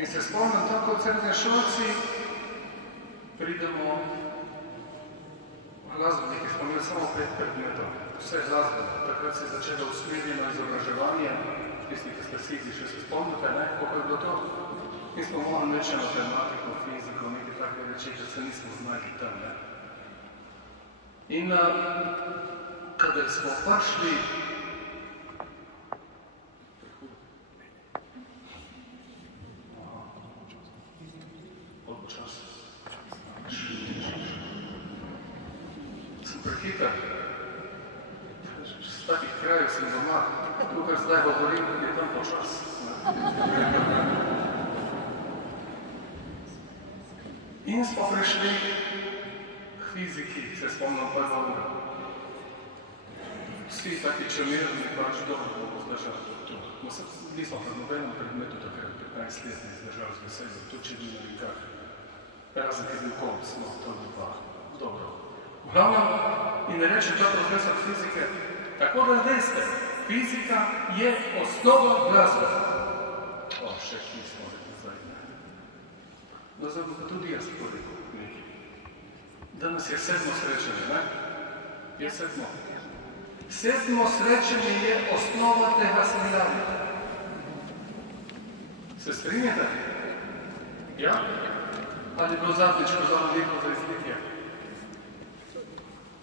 In se spomnim, tako kot srednješolci, pridemo glasbeniki, smo imeli samo 5 predmetov, vse glasbeno. Takrat se je začelo usmerjeno izobraževanje, tisti, ki ste sigli, še se spomnite, kako je bilo to? Mi smo morali reči matematiko, fiziko, nekaj take reči, ker se nismo znali tam. In kadar smo prišli prehiter. Z takih krajev sem doma, tukaj zdaj govorim, je tam počas. In smo prišli k fiziki, se spomnim prva ura. Vsi taki čemerni pač dobro bomo zdržali. Nismo pred nobenem predmetu takrat 15 let ne izdržali z veseljem, tudi če bi imeli kak. Razen, ki je bil konc, no, to je pa dobro. V glavnem, in ne reče ta profesor fizike, tako da veste, fizika je osnova glasbe. Še nismo rekli zdaj, ne. No, zdaj bo pa tudi jaz povedal nekaj. Danes je 7. srečanje, ne? Je 7. 7. srečanje je osnova tega seminarja. Se strinjate? Ja? Ali je bilo zadnjič, ko dano lepo za izlitje?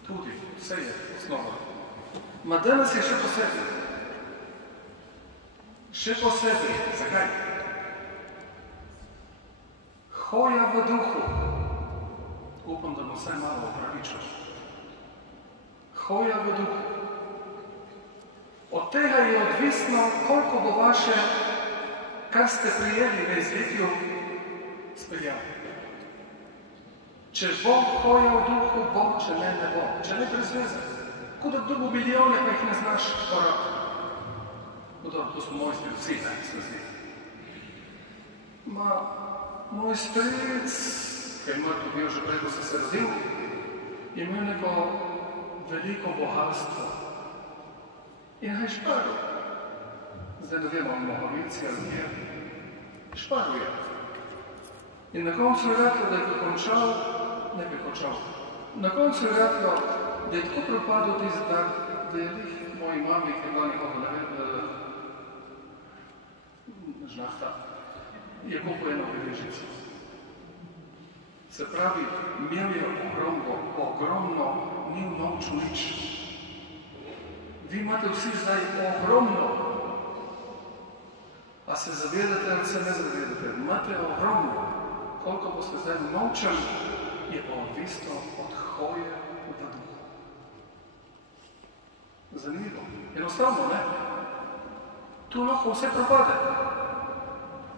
Tudi, vse je osnova. Ma danes je še posebej. Še posebej. Zakaj? Hoja v duhu. Upam, da bom vsaj malo opravičil. Hoja v duhu. Od tega je odvisno, koliko bo vaše, kar ste prijeli v izlitju, speljali. Če bo hoja v duhu, bo, če ne, ne bo. Če ne, brez veze. Kot da kdo bo milijone, pa jih ne znaš porati. To so mojstri vsi, ne, se zdi. Ma, moj stric, ki je mrtvo bil že prej, ko se se rodil, je imel neko veliko bogatstvo. In ga je šparil. Zdaj ne vemo, mogovici ali je. Šparil je. In na koncu je reklo, da je končal, ne bi končal. Na koncu je reklo, da je tako propadil tisti dan, da je lih moji mami, ki je bila nekoga, ne vem, žnahta, je kupil eno vedežico. Se pravi, imel je ogromno, ni vnovčil nič. Vi imate vsi zdaj ogromno. A se zavedate ali se ne zavedate? Imate ogromno. Koliko boste zdaj vnovčali, je pa odvisno od hoje v duhu. Zanimivo. Enostavno, ne? Tu lahko vse propade.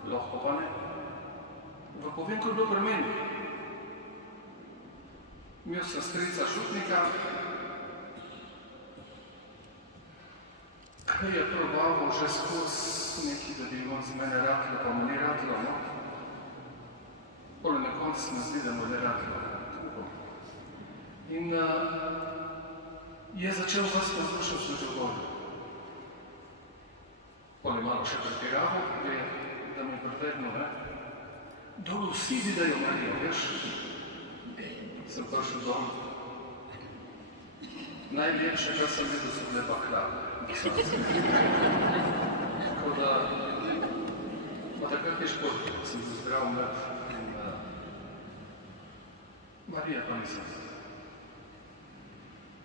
Lahko pa ne. Vam povem, ko je bilo pri meni. Imel sem strica Šutnika, ki je probaval že skozi nekaj, da bi on z mene ratilo, pa mu ni ratilo, no? Pole na koncu se mi zdi, da mu ne ratilo. In je začel vas poslušati tudi v gori. Pole malo še pretiraval, da mi je prevedno, ne? Dolo vsi vidajo Marijo, veš? Sem prišel dol. Najlepše, kar sem videl, so bile baklave. Tako da, takrat je šport, sem bil zdrav mrtv. Marija pa nisem.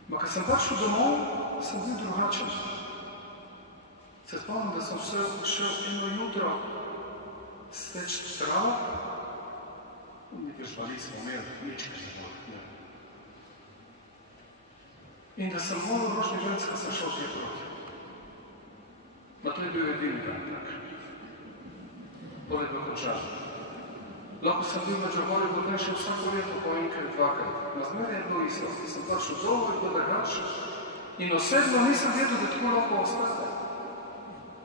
Ma, ko sem prišel domov, sem bil drugačen. Se spomnim, da sem šel eno jutro steč trav, nekaj žvali smo imeli, nič kaj ne bolj. In da sem moral rožni venc, ko sem šel tje proti. Ma, to je bil edini dan tak. Pol je bilo končano. Lahko sem bil na Džogorju, potem še vsako leto po enkrat, dvakrat. Na zmeraj je bilo isto. Sem prišel dolgo, je bilo drugače. In osebno nisem vedel, da tako lahko ostane.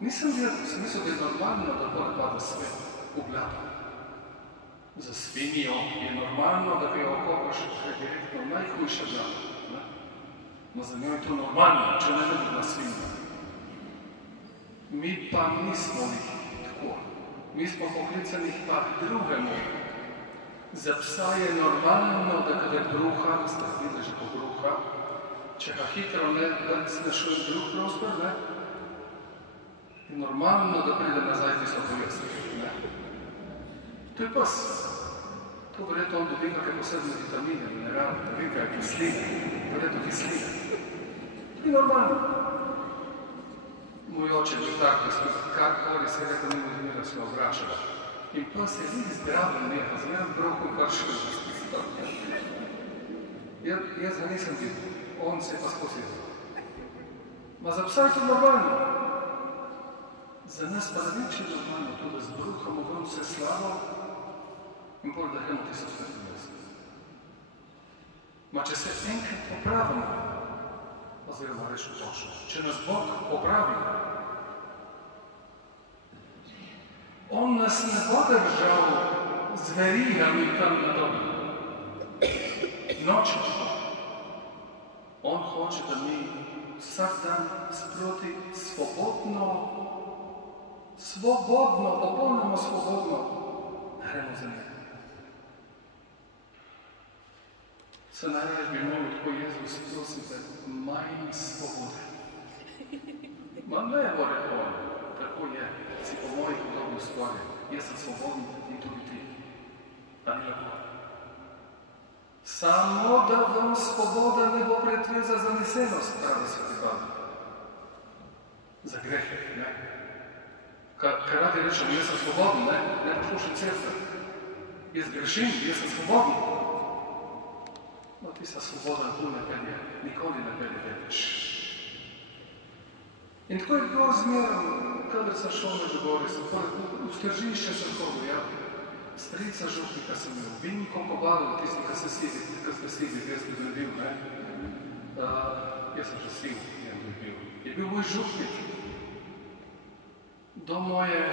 Nisem vedel, sem mislil, da je normalno, da pol pada svet v glavo. Za svinjo je normalno, da bi jo okoga še direktno najhujša glava. No, za njo je to normalno, če ne bi bila svinja. Mi pa nismo tako. Mi smo poklicani pa k drugemu. Za psa je normalno, da kada bruha, ste videli že ko bruha, če ga hitro ne brcneš v drug prostor, ne? Je normalno, da pride nazaj tisto pojesti. To je pes. To verjetno on dobi kakaj posebne vitamine, minerale, da vem kaj je kisline, verjetno kisline. To je normalno. Moj oče je bil tak, da smo karkoli se je rekel, ni da smo vračali. In pes je zdi zdravo nekaj, zmerno brohom kar še jaz ga nisem videl, on se je pa skozi jezel. Ma za psa je to normalno. Za nas pa nič je normalno, to da z bruhom ven vse slavo in bolj da gremo tisto sveto mesto. Ma če se enkrat popravimo, oziroma rečem točno, če nas Bog popravi, on nas ne bo držal z verigami tam na domu. Noče to. On hoče, da mi vsak dan sproti svobodno, popolnoma svobodno gremo za njim. Se najraje bi molil tako Jezus, prosim te, manj svobode. Ma ne bo rekel, tako je, si po mojih podobnih stvarih, jaz sem svobodni in tudi ti. A ni lepo. Samo da vam svoboda ne bo pretveza za nesenost, pravi Sveti Pavel. Za grehe, ne? Kar radi rečemo, jaz sem svobodni, ne poslušaj cerkve. Jaz grešim, jaz sem svobodni. No, tista svoboda ne pelje, nikoli ne pelje več. In tako je bilo zmerom, kadar sem šel na Žegori, v stržišče sem hodil, ja. Strica župnika sem imel, Vinko Kobalo, tisti, ki ste sivi, jaz bi bil, ne. Jaz sem že siv, je bil moj župnik. Do moje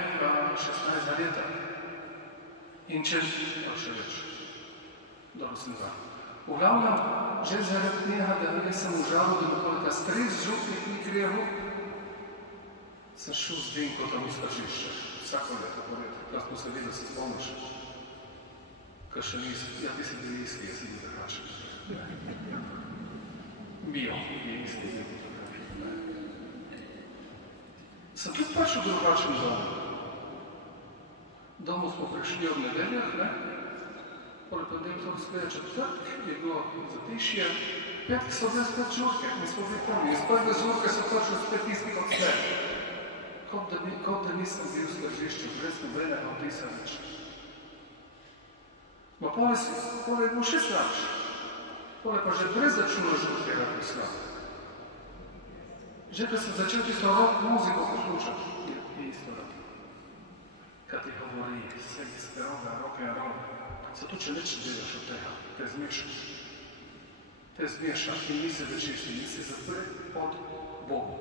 16 leta. In če, še več, dobro sem ga. V glavnem, že zaradi njega, da ne sem užalil, da nekoli ta stric župnik ni grevu, sem šel z Vinko tam v stržišče. Vsako leto, da smo se videli, se spomniš. Ker še nisi, ja ti si bil isti, jaz sem bil drugačen. Bio je isti, je bil drugačen. Sem tudi pač v drugačen domu. Domu smo prišli ob nedeljah, ne? Poleg ponedeljkov spet četrtek, je bilo zatišje. Petki so bile spet žurke, mi smo bili tam. Iz prve žurke so pač spet isti kot sve. Kot da nisem bil v stržišču, brez nobenega vtisa več. Ma pole je bil še slabši. Pole pa že brez začuno žurkega poslal. Že da sem začel tisto rock muziko poslušati, je isto rad. Kad ti govori, vse iz droga, rock and roll, zato če neč delaš od tega, te zmeša. Te zmeša in nisi več isti, nisi zapre od Bogu.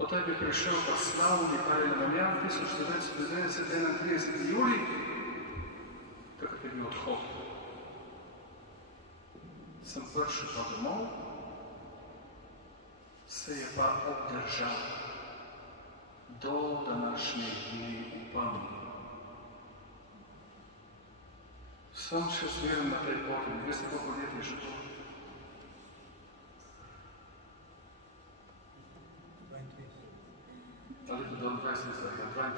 Potem bi prišel pa slavni Paralelmanjan 1991. 31. juli, takrat je bil odhod. Sem prišel pa domov, se je pa obdržal do današnjih dni upam. Sem še zmeril na tej poti, veste, kako let je že to? Ali to 22 let, 32 let.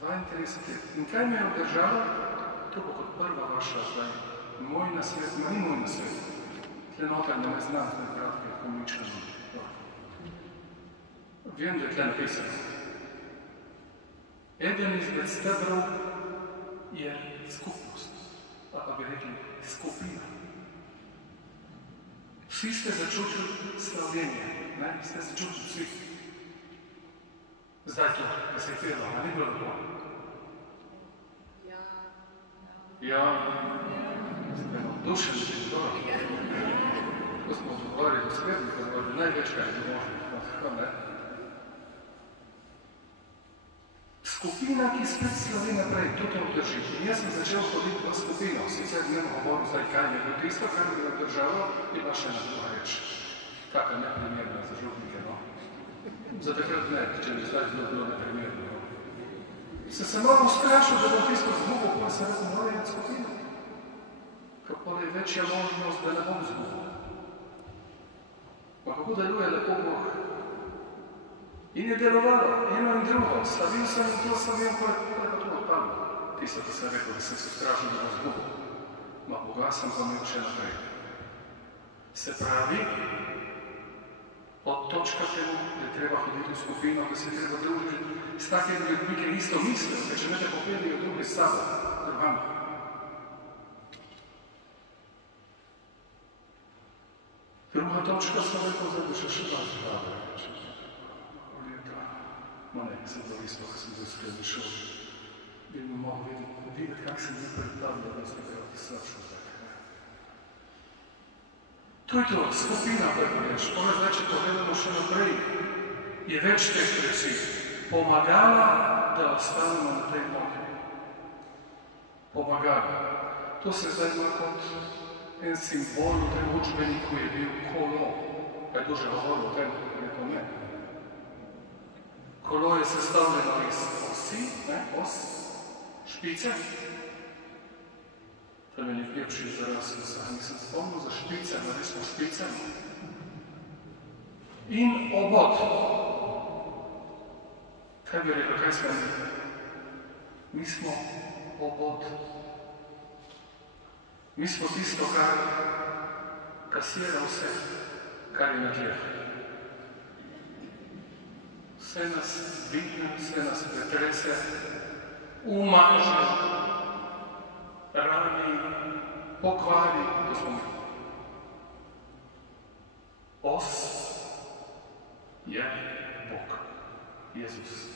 32 let. In kaj me je obdržalo? To bo kot prva vaša zdaj. Moj nasvet, ma ni moj nasvet. Tle notar ne znam, zdaj kratke, tako mičkano. Vem, da je tle napisano. Eden izmed stebrov je skupnost. Ali pa bi rekli skupina. Vsi ste začutili slavljenje, ne? Ste začutili vsi. Zdaj to, da se je pelo, a ni bilo to? Ja. Ste navdušeni, da je to. Ko smo odgovarjali v srednji, da je največ, kaj je možno. Skupina, ki spet slavi naprej, to te obdrži. In jaz sem začel hoditi v skupino. Sicer ne govorim zdaj, kaj je bilo tisto, kar je bilo državo, je pa še ena druga reč. Taka neprimerna za župnike, no. Za takrat ne, če bi zdaj bilo neprimerno. se malo strašil, da bo tisto zgubo, pa se rekel, mora imeti skupino. Kako je večja možnost, da ne bom zgubo. Pa kako deluje lepo Bog? In je delovalo, eno in drugo. Slavil sem in to sem vem, ko je pa to odpadlo. Tisto, ki sem rekel, da sem se strašil, da bom zgubo. Ma Boga sem pa imel še naprej. Se pravi, od točka temu, da je treba hoditi v skupino, da se je treba družiti s takimi ljudmi, ki isto mislijo, ker če ne te popedijo drugi s sabo, drugami. Druga točka so rekel, da bo še vas zdrave. Ma ne, sem to isto, ko sem bil skredi šel. Bi mi mogel videti, kak sem bil predstavljal, da ste ga slabšel zdaj. To je to, skupina, prvič. Torej zdaj, če pogledamo še naprej, je več teh reči pomagala, da ostanemo na tej nogi. Pomagala. To se zdaj ima kot en simbol v tem učbeniku je bil kolo. Kaj to že govoril o tem, kako je to ne? Kolo je sestavljeno iz osi, os, špice. To je nek lepši izraz, ki se nisem spomnil za špice, naredimo špice. In obod. Kaj bi rekel, kaj smo mi? Mi smo obod. Mi smo tisto, kar kasira vse, kar je na tleh. Vse nas dvigne, vse nas pretrese, umaže, rani, pokvari, to smo mi. Os je Bog, Jezus.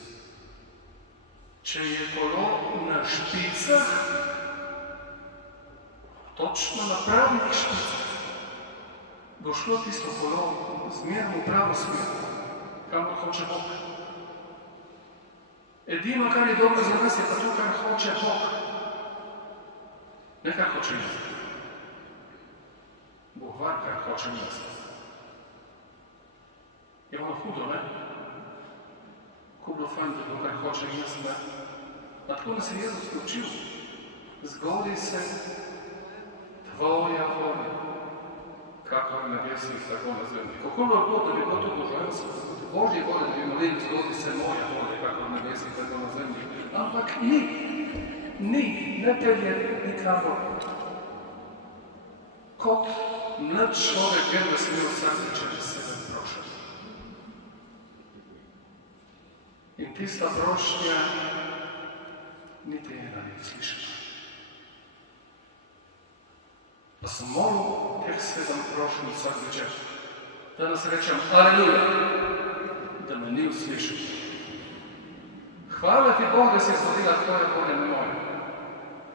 Če je kolo na špicah, točno na pravih špicah, bo šlo tisto kolo zmerno v pravo smer, kamor hoče Bog. Edino, kar je dobro za nas, je pa to, kar hoče Bog. Ne kar hoče jaz. Bog var, kar hoče jaz. Je ono hudo, ne? Ko bilo fajn, da bo kar hoče jaz, ne? A tako nas je Jezus učil. Zgodi se tvoja volja, kako na nebesih, tako na zemlji. Kako bi bilo, da bi bilo to božansko? Božje volje, da bi molili, zgodi se moja volja, kako na nebesih, tako na zemlji. Ampak ni, ne pelje nikamor. Kot mlad človek, vem, da se mi vsak začeli sebe prošati. In tista prošnja niti ena ni slišala. Pa sem molil teh 7 prošnj vsak večer. Danes rečem, aleluja, da me ni uslišal. Hvala ti Bog, da si zgodila tvoja volja na moja.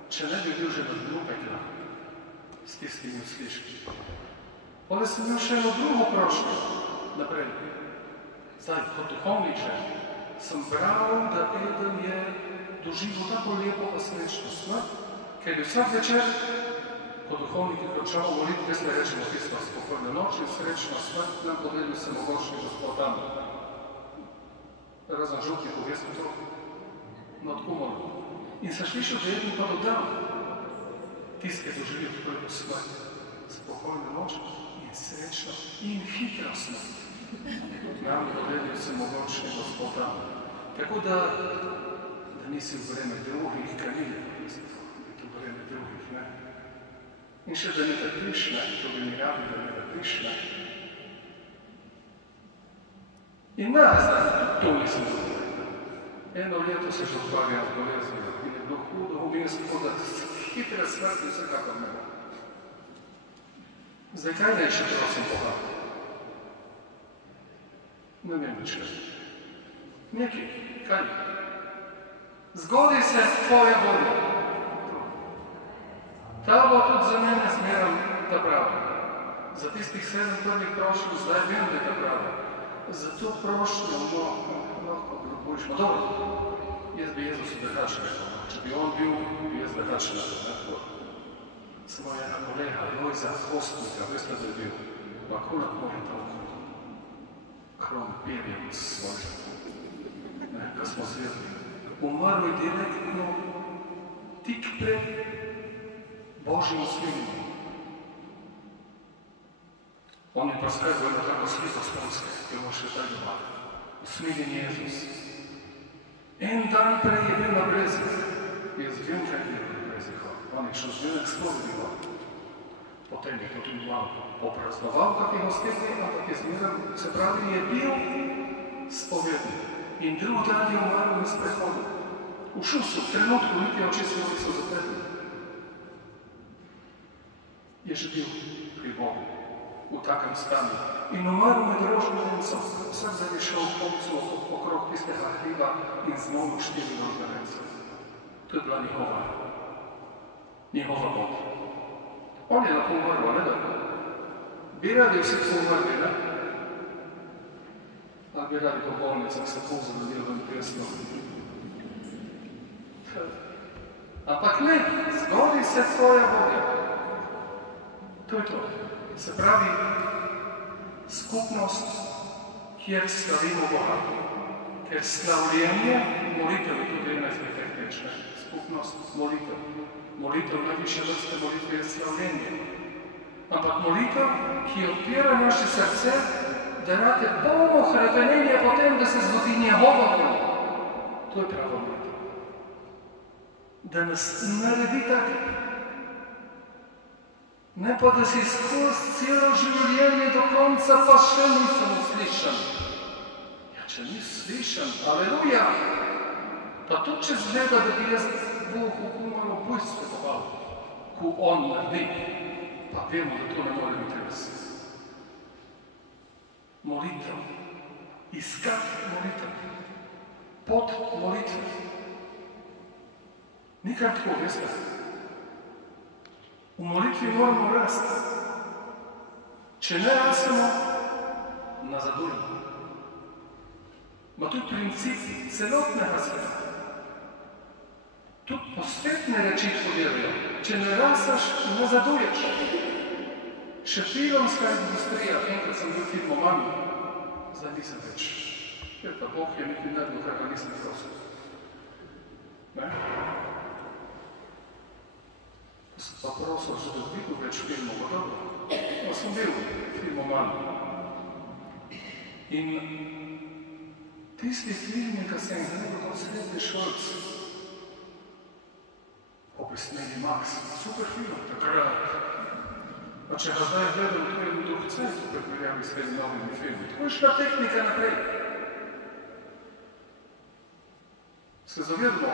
Če ne bi bil že na dnu pekla, s tistimi usliški. Potem sem imel še eno drugo prošnjo naprej. Zdaj, kot duhovniče, sem bral, da Eden je doživel tako lepo pa srečno smrt, ker je vsak večer, ko duhovniki končamo moliti, veste, rečemo tisto spokojno noč in srečno smrt, nam podelil se mogočni Gospod tam. Razen župnikov, veste to? No, tako molil. In se slišal, da Eden pa dodal tiste, ki doživijo tako lepo smrt, spokojno noč in srečno in hitro smrt. Nam podelil se mogočni Gospod tam. Tako da nisi v vreme drugih, kar ni v vreme drugih, ne. In še da ne trpiš, ne, to bi mi rabi, da ne trpiš, ne. In zdaj, to nisem dovolil. Eno leto se že ukvarjam z boleznijo in je bilo hudo, umensko, da hitre smrti vsekakor ne bo. Zdaj, kaj naj še prosim Boga? Ne vem več kaj. Nekaj, kaj? Zgodi se tvoja volja. Ta bo tudi za mene zmeram ta prava. Za tistih 7 prvih prošlj, zdaj vem, da je ta prava. Zato prošnjo lahko odlopulišmo. Dobro, jaz bi Jezusu drugače rekel. Če bi on bil, bi jaz drugače rekel. Samo ena kolega, Lojza Kostnika, veste, da je bil. Lahko na moje toliko. Krompirjem svoj. Ko smo zvedli. umrl je direktno tik pred Božjim usmiljenjem. On je poskrbel na tako sliko s Polske, ki jo še taj doma. Usmiljen Jezus. En dan prej je bil na brezih. Jaz vem, kaj je bil na brezih. On je šel zvenek spovedil. Potem je tudi malo popraznoval, kak je gostitelj, ampak je zmeraj, se pravi, je bil spovedni. In drugi dan je umrl na sprehodu. V šusu, v trenutku, niti oči se so zaprli. Je že bil pri Bogu v takem stanju. In umrl med rožnjencem, vsak dan je šel v koncu okrog tistega hriba in zmolil 4 rožnjence. To je bila njihova pot. On je lahko umrl, ne da? Bi radi vsi umrli, ne? Ali bi radi po bolnicah se povzrodili v pesno? Ampak ne, zgodi se tvoja volja. To je to. Se pravi, skupnost, kjer slavimo Boga. Ker slavljenje, molitev je tudi ena izmed teh reč, ne? Skupnost, molitev. Molitev najvišje vrste molitve je slavljenje. Ampak molitev, ki odpira naše srce, da rade polno hrepenenje potem, da se zgodi njegova volja. To je prava molitev. Da nas naredi tako. Ne pa, da si skozi celo življenje do konca pa še nisem slišan. Ja, če nisi slišan, aleluja! Pa tudi če zgleda, da bi jaz Bogu malo bolj svetoval, ko on naredi, pa vemo, da to ne more biti res. Molitev. Iskati molitev. Pot molitve. Nikar tako, veste. V molitvi moramo rasti. Če ne rastemo, nazadujemo. Ma tudi princip celotnega sveta. Tudi posvetne reči podelijo. Če ne rastaš, nazaduješ. Še filmska industrija, enkrat sem bil filmoman, zdaj nisem več. Ker pa Bog je nekaj nedlo, kar pa nisem prosil. Ne? Sem pa prosil, že da videl več filmov, dobro. No, sem bil filmoman. In tisti filmi, ki sem gledal kot srednji šolc, Obesneli Max, super film, takrat. Pa če ga zdaj gledal, to je bil vse super prijavi s temi novimi filmi. Tako je šla tehnika naprej. Se zavedamo,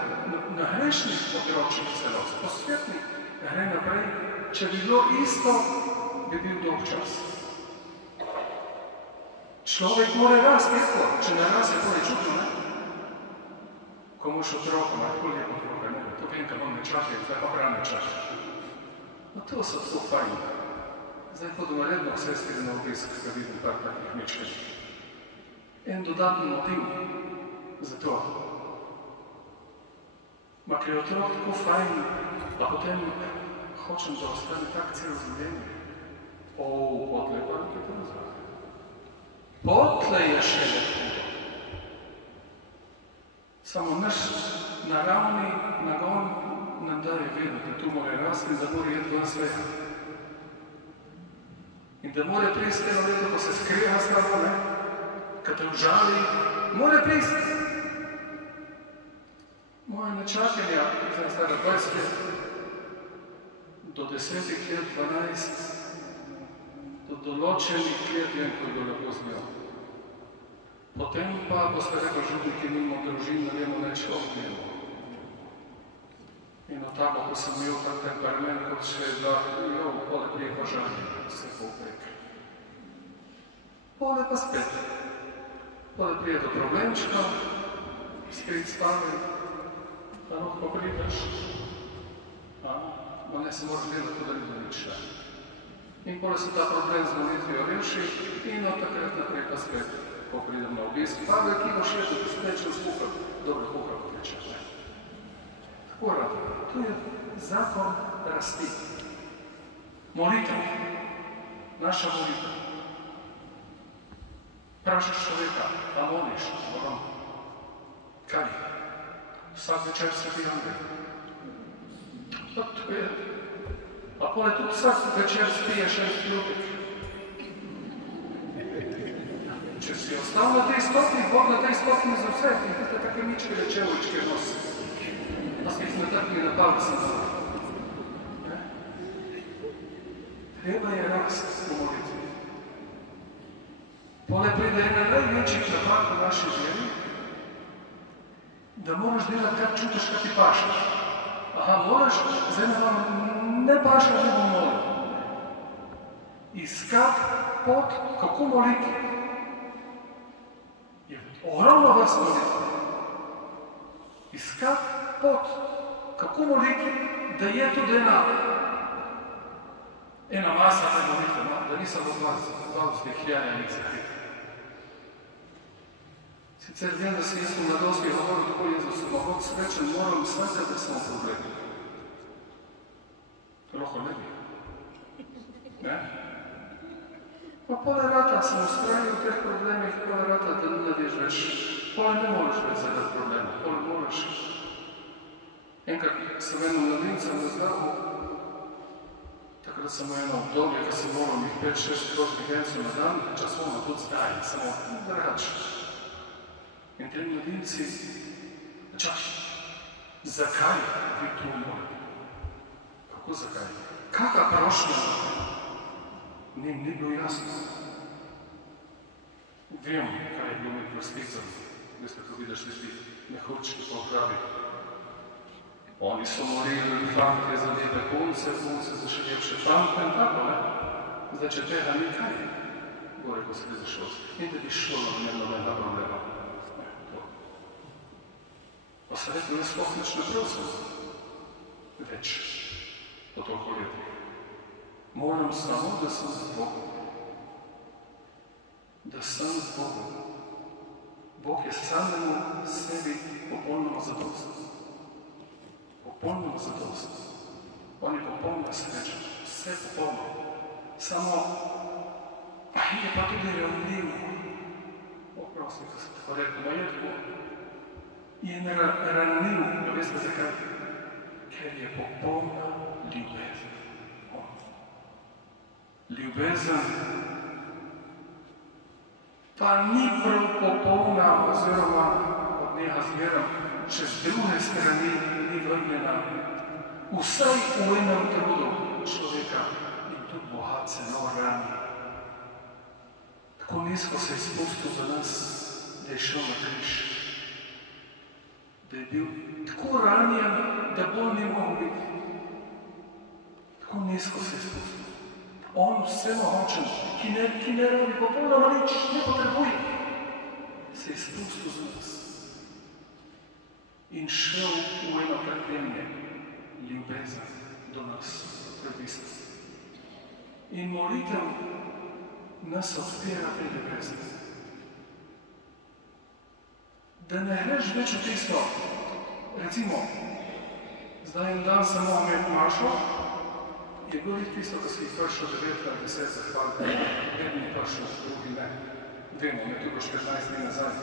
na grešnih področjih celo, posvetnih, gre naprej, če bi bilo isto, bi bil dolg čas. Človek mora rasti, če ne raste, to je čutno, ne? Ko moš otrokom, kako lijepo otroka, ne? To vem, kad on ne čakaj, zdaj pa brane čakaj. No to so tako fajni. Zdaj hodimo redno k sestri na obisk, da vidim par takih mečkaj. En dodatni motiv za to. Ma ker je otrok tako fajn, pa potem hočem, da ostane tak celo življenje. Potle pa nekaj to nazvaj. Potle je še nekaj. Samo naš naravni nagon nam daje vedeti, da tu mora rasti in da mora jeti ven sveha. In da mora priti eno leto, ko se skreha s tabo, ne? Kad te užali, mora priti. Moja nečakinja, zdaj stara 20 let, do 10 let, 12, do določenih let, vem, ko je bilo lepo z njo. Potem pa, ko ste rekel, župniki nimo družin, ne vemo neč ognjeno. In od tako, ko sem imel tak temperament, kot še je bila, poleg prije pa žalje, se poprek. Poleg pa spet. Poleg prije do problemčka, spet spave, da no, ko prideš, no ne se moraš gledati, da ni nič ne. In poleg se ta problem z molitvijo reši in od takrat naprej pa spet, ko pridem na obisk, pa da ki boš jedel, ki se neče vzkuhati, dobro kuhal poteče, ne. Tako rado, to je zakon rasti. Molitev, naša molitev. Prašaš človeka, a moliš, moram. Kaj? vsak večer Sveti Andrej. Pa to je. A pole tudi vsak večer spije 6 minutek. Če si ostal na tej stopni, Bog na tej stopni za vse, in tiste take mičke rečevočke nosi. Pa smo jih natrpili na palce. Treba je rast v molitvi. Pole pride ena največjih napak v naši veri, da moraš delati, kar čutiš, kar ti paše. Aha, moraš, zdaj ne paše, ne bom molil. Iskati pot, kako moliti. Je ogromno vrst molitve. Iskati pot, kako moliti, da je tudi ena masa te molitve, no? Da nisem odval zdehljanja nek zahet. Sicer vem, da si jaz v mladosti govoril tako Jezus, ampak srečen moram svete, da sem v problemu. Lahko ne bi. Ne? Pa pole rata sem ustrajil v teh problemih, pole rata, da ne veš več. Pole ne moreš več zadati problema, pole moraš. Enkrat sem eno mladinca razlagal, takrat sem eno obdobje, ko sem moral njih 5-6 krožnih encov na dan, časovno tudi zdaj, samo drugač. In te mladinci, zakaj vi tu molite? Kako zakaj? Kakva prošnja? Njim ni bilo jasno. Vem, kaj je bilo med vrsticam. Veste, ko vidiš tisti nehočki po pravi. Oni so molili fantje za lepe konce, konce za še lepše fantje in tako, ne? Zdaj, če tega ni kaj, gore, ko se bi zašel. In da bi šlo na nobena problema. Pa se rekel, jaz sploh nič ne prosim. Več. Po toliko letih. Moram samo, da sem z Bogom. Da sem z Bogom. Bog je samemu sebi popolnoma zadosten. Popolnoma zadosten. On je popolnoma srečen. Vse popolno. Samo je pa tudi ravnljiv. Oprosti, ko sem tako rekel, ma je tako. Je ranljiv. Ne veste zakaj? Ker je popolna ljubezen. Ljubezen pa ni prav popolna oziroma od njega zmeram, če z druge strani ni vrnjena vsaj v enem trudu človeka in tudi Boga celo rani. Tako nizko se je spustil za nas, da je šel na križ. Da je bil tako ranjen, da bolj ni mogel biti. Tako nizko se je spustil. On vsemogočen, ki ne rabi popolnoma nič, ne potrebuje, se je spustil za nas in šel v eno trpljenje, ljubezen do nas, predvisno. In molitev nas odpira te ljubezni. Da ne greš več v tisto, recimo, zdaj en dan sem moral imeti mašo, je bilo tisto, ko si jih prišel 9 ali 10 zahvaliti, eden je prišel, drugi ne. Vemo, ne tukaj 14 dni nazaj.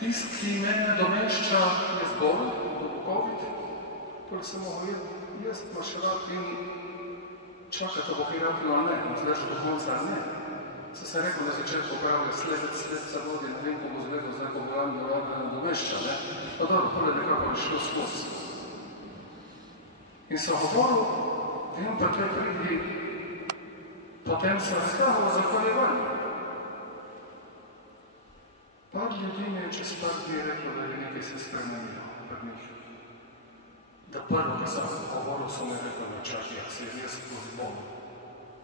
Tist, ki me nadomešča, je zgolj, COVID, torej sem mogel jaz maševat in čakati, bo kaj rabilo ali ne, zdaj do konca ali ne. Se sem rekel na začetku pravil, sled za vodi, ne vem, ko bo zgledal, zdaj ko bo glavno robe nadomešča, ne. Pa dobro, prve nekako je šlo skozi. In sem govoril, vem pa te pridi, potem sem razstavil o zahvaljevanju. Par ljudi mi je čez par dni rekel, da je nekaj se spremenilo pred njih. Da prvo, ko sem govoril, so mi rekel, da čakaj, jak se je res skozi Bog,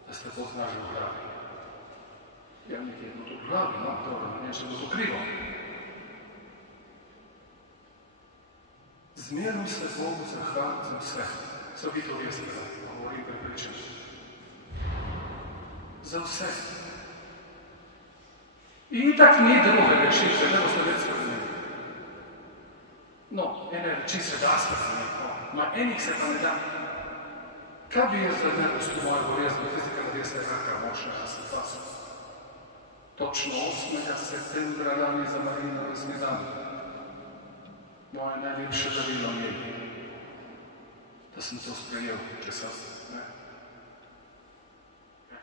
da ste poznaš v glavi. Ja, nekaj je bilo to v glavi, no, dobro, ne če bo to krivo. Zmerim se Bogu zahvaliti za vse. So vi to veste, da govorim prepričan. Za vse. In tak ni druge rešitve, ne boste več spremenili. No, ene reči se da spremeniti, no, ma enih se pa ne da. Kaj bi jaz da ne pustil moje bolezni, tistega na desne raka močnega fasu? Točno 8. septembra lani za Marijino rojstni dan. Moje najlepše darilo je, da sem to sprejel, če sem.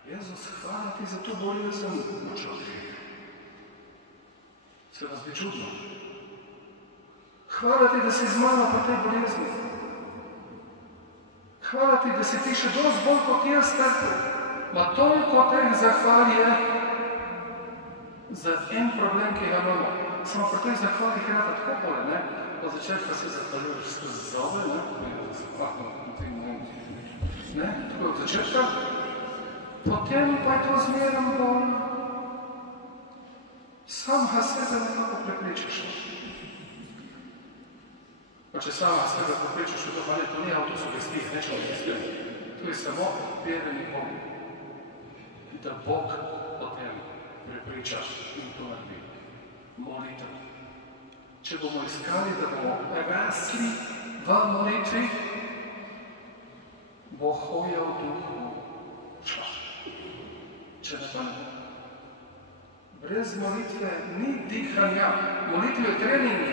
Jezus, hvala ti za to bolezen, človek. Se vas bi čudno. Hvala ti, da si z mano po tej bolezni. Hvala ti, da si ti še dosti bolj kot jaz trpel. Ma toliko teh zahval je za en problem, ki ga imamo. Samo pri teh zahvalih je rada tako pole, ne? Od začetka se zahvaljuješ skozi zobe, ne? Ne? Tako od začetka. Potem pa je to zmerno bolj. Sam ga sebe nekako prepričaš. Pa če sama sebe prepričaš, to ni avtosugestija, ne človek. To je samo odpiranje Bogu. Da Bog potem prepriča in to naredi. Molitev. Če bomo iskali, da bomo rasli v molitvi, bo hoja v duhu šla. Če ne pa ne. Brez molitve ni dihanja. Molitve je trening.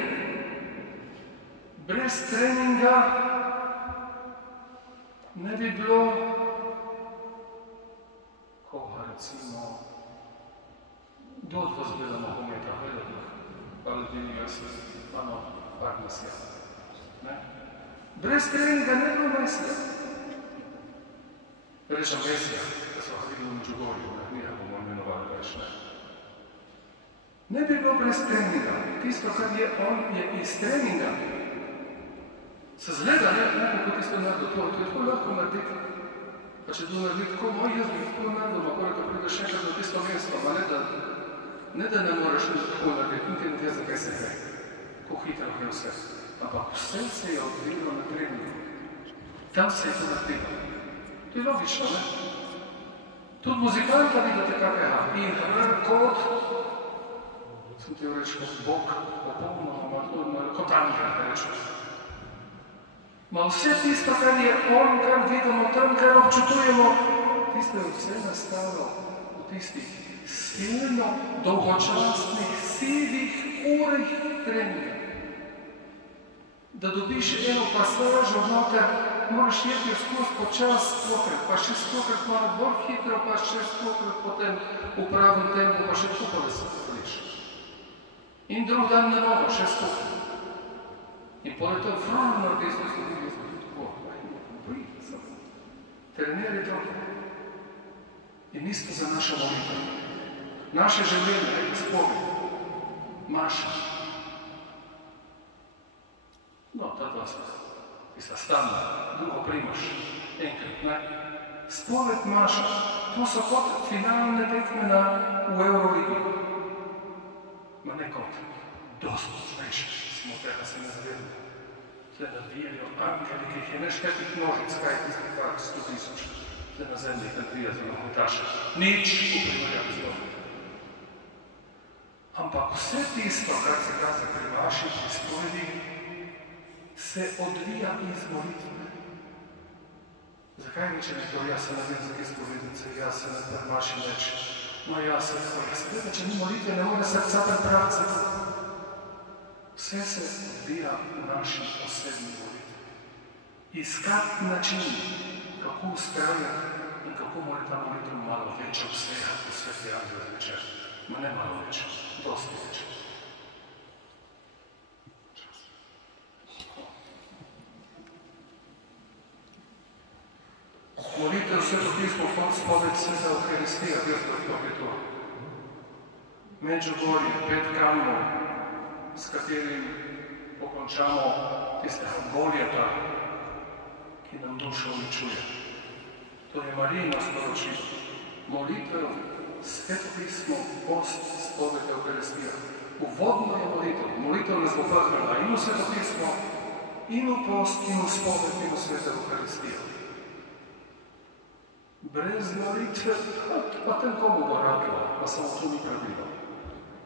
Brez treninga ne bi bilo koga recimo kdo od vas gleda nogometa, gledate? Pa ljudini jaz, ano, par nas je. Brez treninga ne bilo Mesija. Rečem Mesija, da smo videli v Međugorju, njega bomo imenovali več, ne. Ne bi bilo brez treninga. Tisto, kar je on, je iz treninga. Se zgleda, ne, kako tisto naredil, to je tako lahko narediti. Pa če to narediti tako, moj jaz bi tako naredil, ma koliko prideš enkrat na tisto mesto, ma ne da ne moreš tako narediti, niti ne veš, zakaj se gre. Kako hitro gre vse. Ampak vse se je odvilo na treningu. Tam se je to naredilo. To je logično, ne? Tudi muzikanta vidite kakega. In kot sem ti reči, kot Bog, popolnoma, kot angel, rečeš. Ma vse tisto, kar je on, kar vidimo tam, kar občutujemo, tisto je vse nastalo v tistih silno dolgočasnih, sivih urih treninga. Da dobiš eno pasažo noter, moraš jeti skozi počas stokrat, pa še stokrat malo bolj hitro, pa še stokrat potem v pravem tempu, pa še tako da se sliš. In drug dan na novo, še stokrat. In potem to vrlo desno sledi, jaz bi tako, pridi samo. Trener je dobro. In isto za naša molitev. Naše življenje je Gospodin, Maša. No, ta dva sta, tista standa, drugo primaš, enkrat, ne. Spoved Maša, to so kot finalne tekme v Euroligi. Ma ne kot, dosti močnejše. Smo tega se ne zavedali. Tle nadvijajo angeli, ki jih je neštetih množic, kaj je tistih kak 100,000. Tle na zemlji nadvija za nohotaše. Nič v primerjavi z Bogom. Ampak vse tisto, kar se kaže pri vaših izpovedi, se odvija iz molitve. Zakaj reče nekdo, jaz se navijem za izpovednice, jaz se ne premašim več, no jaz se ne seveda, če ni molitve, ne more srca prepraviti. Vse se odvija v naši osebni molitvi. Iskati način, kako ustrajati in kako mora ta molitev malo več obsegati v sveti angel večer. Ma ne malo več, dosti več. Molitev Sveto pismo pod spoved Sveta Euharistija, to je to. Međugorje, 5 kamnov, s katerim pokončamo tistega Goljata, ki nam dušo uničuje. To je Marijino sporočilo. Molitev, Sveto pismo, post, spoved Euharistija. Uvodno je molitev. Molitev nas bo pahnila in v Sveto pismo, in v post, in v spoved, in v Sveto Euharistija. Brez molitve, pa tem komu bo rabilo, pa samo to ni pravilo.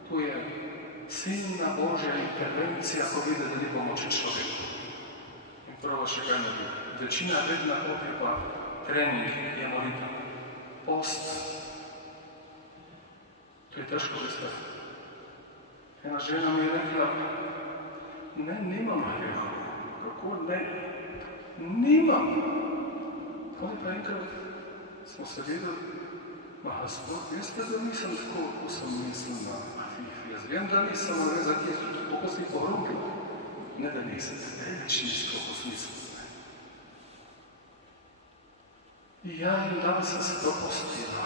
To je silna Božja intervencija, ko vidi, da ni pomoči človeku. In prvo še kaj naredi. Večina redna kopija pa trening je molitev. Post. To je težko veste. Ena žena mi je rekla, Ne, nimamo greha. Kako ne? Nimamo. Ali pa enkrat smo se videli, Gospod, veste, da nisem tako, ko sem mislil na Fifi. Jaz vem, da nisem, ali za kje so to pokosni pogrubil. Ne, da nisem, reč nisko posmislil. Ja, in dan sem se dopustila.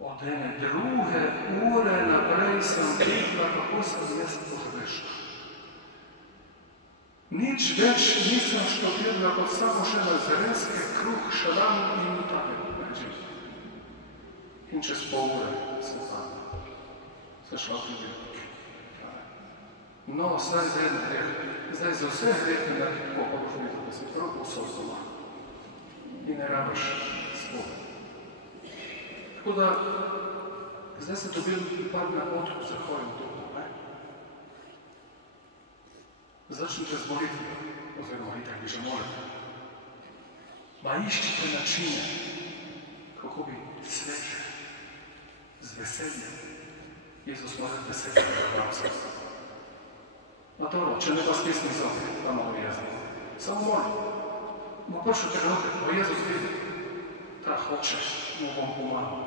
Od ene druge ure naprej sem videla, kako sem jaz pogrešila. Nič več nisem štopila kot samo še na zrenske, kruh, šaran in tako. In čez pol ure sem padla. Se šla v ljubnik. No, zdaj za en greh. Zdaj za vse grehe naredi tako, pa boš videl, da si prav posod doma. In ne rabiš svoje. Tako da, zdaj se dobil par na potku za hojem domu. Začnite z molitvijo, oziroma itak bi že molite. Ma iščite načine, kako bi sveže, z veseljem. Jezus mora veseljem prepravca. Ma dobro, če ne pa stisni zobe, pa malo jezni. Samo moli. Bo prišel trenutek, bo Jezus vidi, da hoče, mu bom pomagal,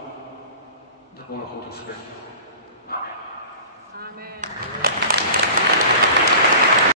da bo lahko to uspel. Amen. Amen.